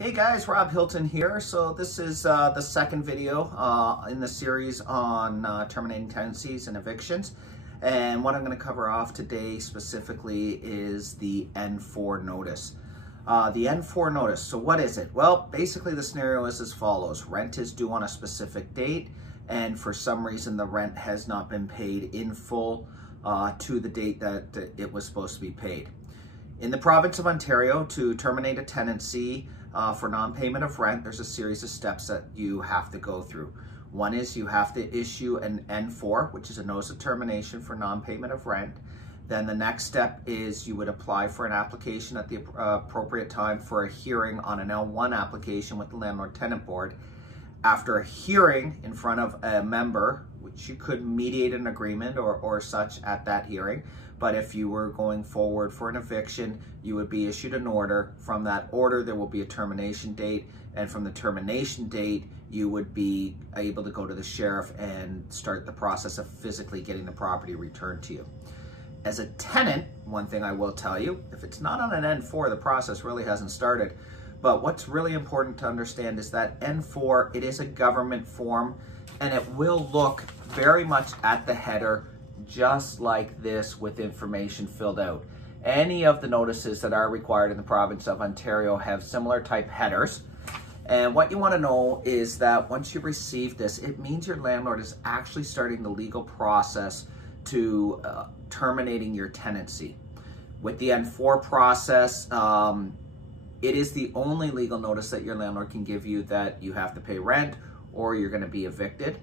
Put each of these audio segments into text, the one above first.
Hey guys, Rob Hilton here. So this is the second video in the series on terminating tenancies and evictions. And what I'm going to cover off today specifically is the N4 notice. The N4 notice, so what is it? Well, basically the scenario is as follows. Rent is due on a specific date, and for some reason the rent has not been paid in full to the date that it was supposed to be paid. In the province of Ontario, to terminate a tenancy for non-payment of rent, there's a series of steps that you have to go through. One is you have to issue an N4, which is a notice of termination for non-payment of rent. Then the next step is you would apply for an application at the appropriate time for a hearing on an L1 application with the Landlord-Tenant Board. After a hearing in front of a member, which you could mediate an agreement or such at that hearing, but if you were going forward for an eviction, you would be issued an order. From that order, there will be a termination date, and from the termination date, you would be able to go to the sheriff and start the process of physically getting the property returned to you. As a tenant, one thing I will tell you, if it's not on an N4, the process really hasn't started. But what's really important to understand is that N4, it is a government form, and it will look very much at the header just like this with information filled out. Any of the notices that are required in the province of Ontario have similar type headers. And what you want to know is that once you receive this, it means your landlord is actually starting the legal process to terminating your tenancy. With the N4 process, it is the only legal notice that your landlord can give you that you have to pay rent or you're going to be evicted.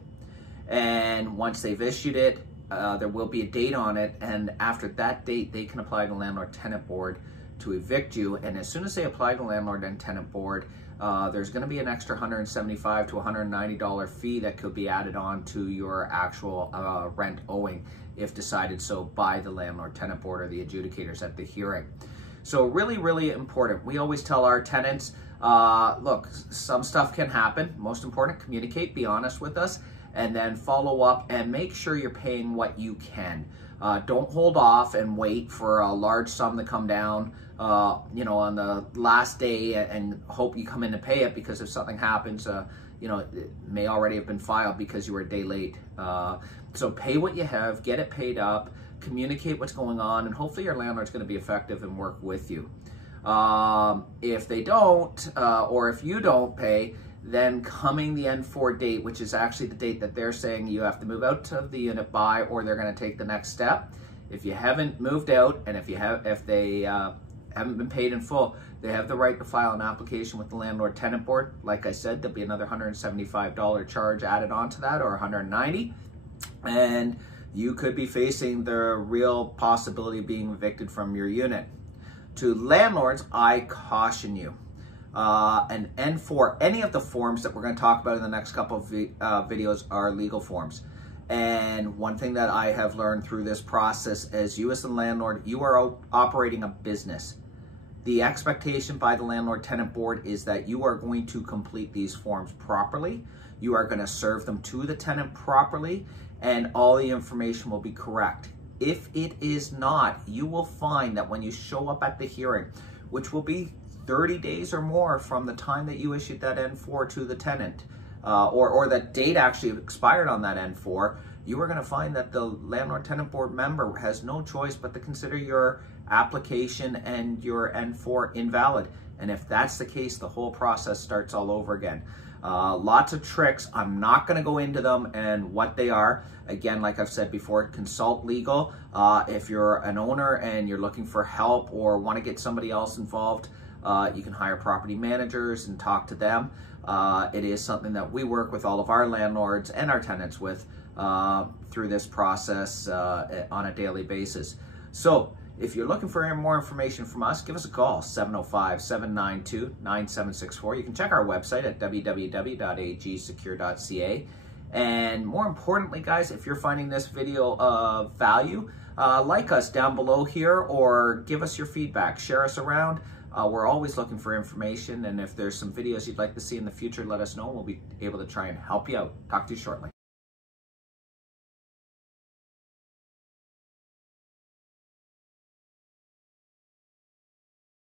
And once they've issued it, there will be a date on it, and after that date, they can apply to the Landlord-Tenant Board to evict you. And as soon as they apply to the Landlord and Tenant Board, there's going to be an extra $175 to $190 fee that could be added on to your actual rent owing, if decided so by the Landlord-Tenant Board or the adjudicators at the hearing. So really, really important. We always tell our tenants, look, some stuff can happen. Most important, communicate, be honest with us, and then follow up and make sure you're paying what you can. Don't hold off and wait for a large sum to come down, on the last day and hope you come in to pay it, because if something happens, it may already have been filed because you were a day late. So pay what you have, get it paid up, communicate what's going on, and hopefully your landlord's going to be effective and work with you. If they don't, or if you don't pay, then coming the N4 date, which is actually the date that they're saying you have to move out of the unit by, or they're going to take the next step. If you haven't moved out, and if they haven't been paid in full, they have the right to file an application with the Landlord-Tenant Board. Like I said, there'll be another $175 charge added onto that, or $190, and you could be facing the real possibility of being evicted from your unit. To landlords, I caution you. An N4, any of the forms that we're going to talk about in the next couple of videos are legal forms. And one thing that I have learned through this process is you as the landlord, you are operating a business. The expectation by the Landlord-Tenant Board is that you are going to complete these forms properly. You are going to serve them to the tenant properly, and all the information will be correct. If it is not, you will find that when you show up at the hearing, which will be 30 days or more from the time that you issued that N4 to the tenant, or that date actually expired on that N4, you are going to find that the Landlord-Tenant Board member has no choice but to consider your application and your N4 invalid. And if that's the case, the whole process starts all over again. Lots of tricks. I'm not going to go into them and what they are. Again, like I've said before, consult legal. If you're an owner and you're looking for help or want to get somebody else involved, you can hire property managers and talk to them. It is something that we work with all of our landlords and our tenants with through this process on a daily basis. So if you're looking for more information from us, give us a call, 705-792-9764. You can check our website at www.agsecure.ca. And more importantly, guys, if you're finding this video of value, like us down below here or give us your feedback, share us around. We're always looking for information, and if there's some videos you'd like to see in the future, let us know. We'll be able to try and help you out. Talk to you shortly.